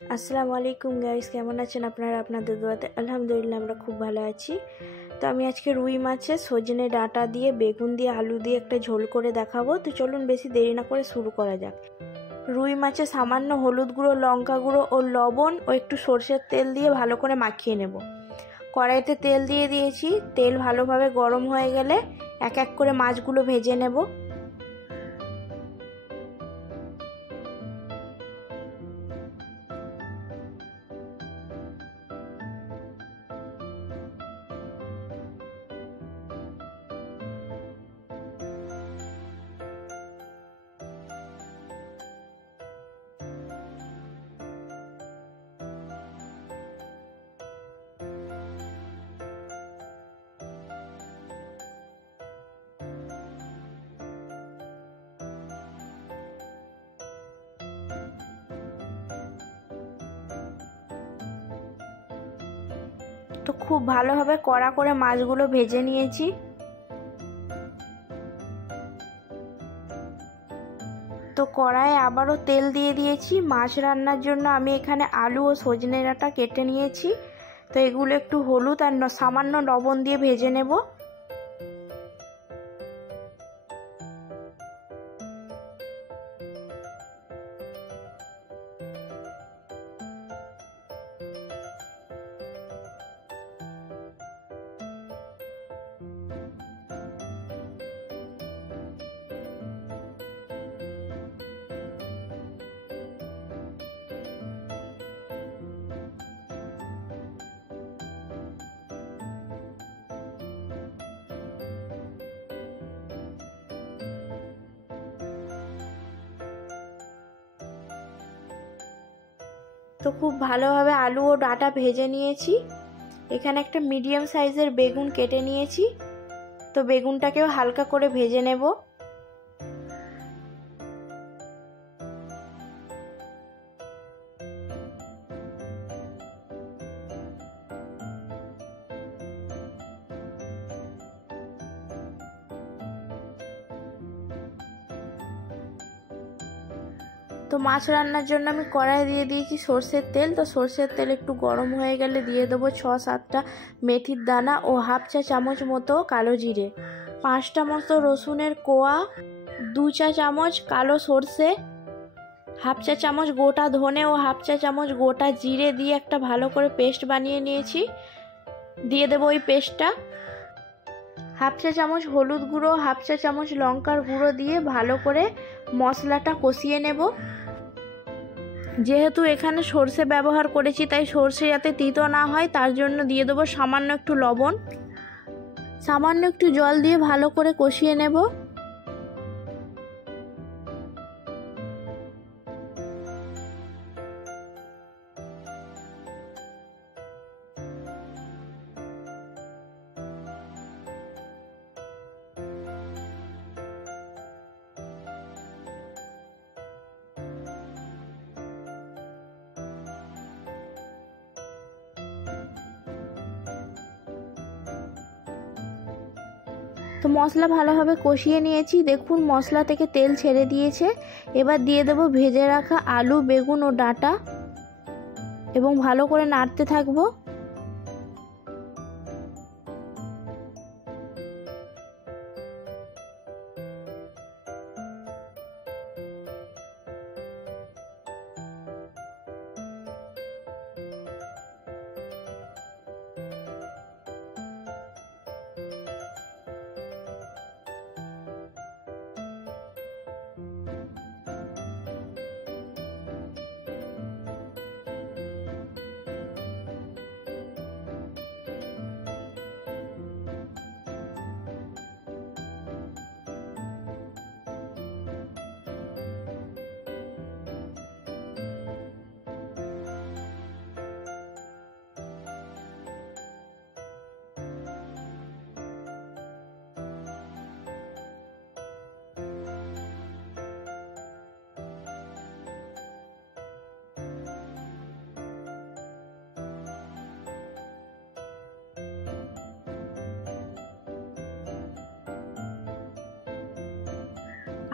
আসসালামু আলাইকুম গাইস, কেমন আছেন আপনারা? আপনাদের দোয়াতে আলহামদুলিল্লাহ আমরা খুব ভালো আছি। তো আমি আজকে রুই মাছের সজনে ডাঁটা দিয়ে বেগুন দিয়ে আলু দিয়ে একটা ঝোল করে দেখাবো। তো চলুন বেশি দেরি না করে শুরু করা যাক। রুই মাছে সামান্য হলুদ গুঁড়ো, লঙ্কা গুঁড়ো ও লবণ ও একটু সরষের তেল দিয়ে ভালো করে মাখিয়ে নেব। কড়াইতে তেল দিয়ে দিয়েছি, তেল ভালোভাবে গরম হয়ে গেলে এক এক করে মাছগুলো ভেজে নেব। তো খুব ভালোভাবে কড়া করে মাছগুলো ভেজে নিয়েছি। তো কড়াইয়ে আবারও তেল দিয়ে দিয়েছি। মাছ রান্নার জন্য আমি এখানে আলু ও সজনে ডাঁটা কেটে নিয়েছি। তো এগুলো একটু হলুদ আর সামান্য লবণ দিয়ে ভেজে নেব। তো খুব ভালোভাবে আলু ও ডাঁটা ভেজে নিয়েছি। এখানে একটা মিডিয়াম সাইজের বেগুন কেটে নিয়েছি। তো বেগুনটাকেও হালকা করে ভেজে নেব। তো মাছ রান্নার জন্য আমি কড়াই দিয়ে দিয়েছি সর্ষের তেল। তো সর্ষের তেল একটু গরম হয়ে গেলে দিয়ে দেবো 6-7টা মেথির দানা ও হাফ চা চামচ মতো কালো জিরে, 5টা মতো রসুনের কোয়া, 2 চা চামচ কালো সর্ষে, হাফ চা চামচ গোটা ধনে ও হাফ চা চামচ গোটা জিরে দিয়ে একটা ভালো করে পেস্ট বানিয়ে নিয়েছি। দিয়ে দেবো ওই পেস্টটা। হাফ চা চামচ হলুদ গুঁড়ো, হাফ চা চামচ লঙ্কার গুঁড়ো দিয়ে ভালো করে মশলাটা কষিয়ে নেব। যেহেতু এখানে সর্ষে ব্যবহার করেছি তাই সর্ষে যাতে তিতো না হয় তার জন্য দিয়ে দেবো সামান্য একটু লবণ, সামান্য একটু জল দিয়ে ভালো করে কষিয়ে নেব। তো মশলা ভালোভাবে কষিয়ে নিয়েছি, দেখুন মশলা থেকে তেল ছেড়ে দিয়েছে। এবার দিয়ে দেব ভেজে রাখা আলু, বেগুন ও ডাঁটা এবং ভালো করে নাড়তে থাকবো।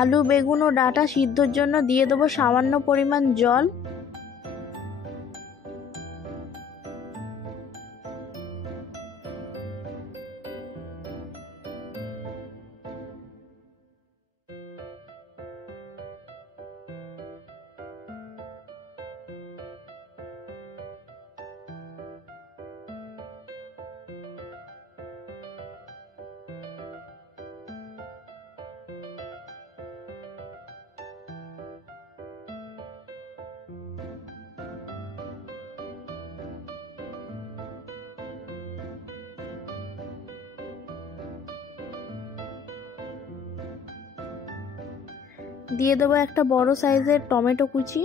আলু, বেগুন ও ডাঁটা সিদ্ধর জন্য দিয়ে দেবো সামান্য পরিমাণ জল। দিয়ে দেবো একটা বড় সাইজের টমেটো কুচি,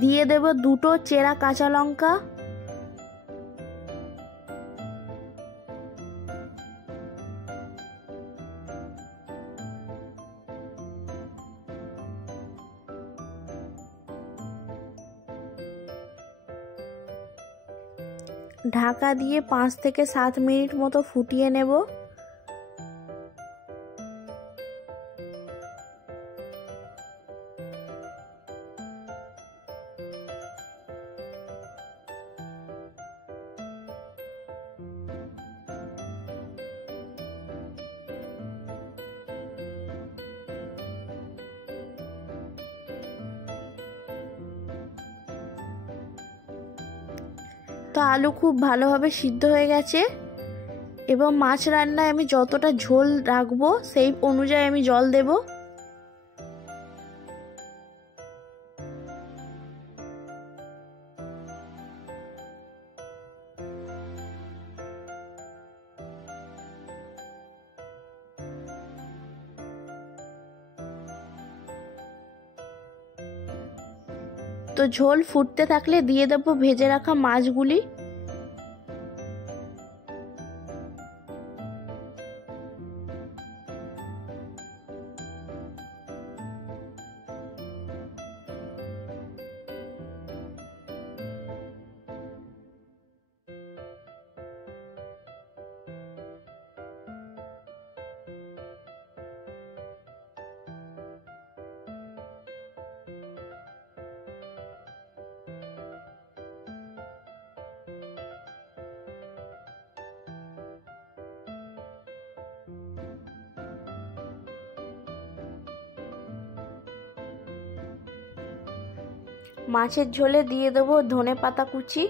দিয়ে দেব দুটো চেরা কাঁচা লঙ্কা, ঢাকা দিয়ে 5 থেকে 7 মিনিট মতো ফুটিয়ে নেব। তো আলু খুব ভালোভাবে সিদ্ধ হয়ে গেছে এবং মাছ রান্নায় আমি যতটা ঝোল রাখবো সেই অনুযায়ী আমি জল দেব। তো ঝোল ফুটতে থাকলে দিয়ে দেব ভেজে রাখা মাছগুলি। মাছের ঝোলে দিয়ে দেবো ধনেপাতা কুচি,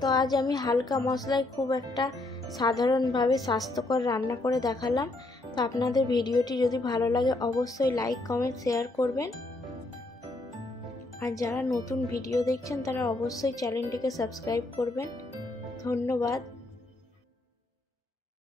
তো আজ আমি হালকা মশলায় খুব একটা সাধারণভাবে স্বাস্থ্যকর রান্না করে দেখালাম। তো আপনাদের ভিডিওটি যদি ভালো লাগে অবশ্যই লাইক কমেন্ট শেয়ার করবেন, আর যারা নতুন ভিডিও দেখছেন তারা অবশ্যই চ্যানেলটিকে সাবস্ক্রাইব করবেন। ধন্যবাদ।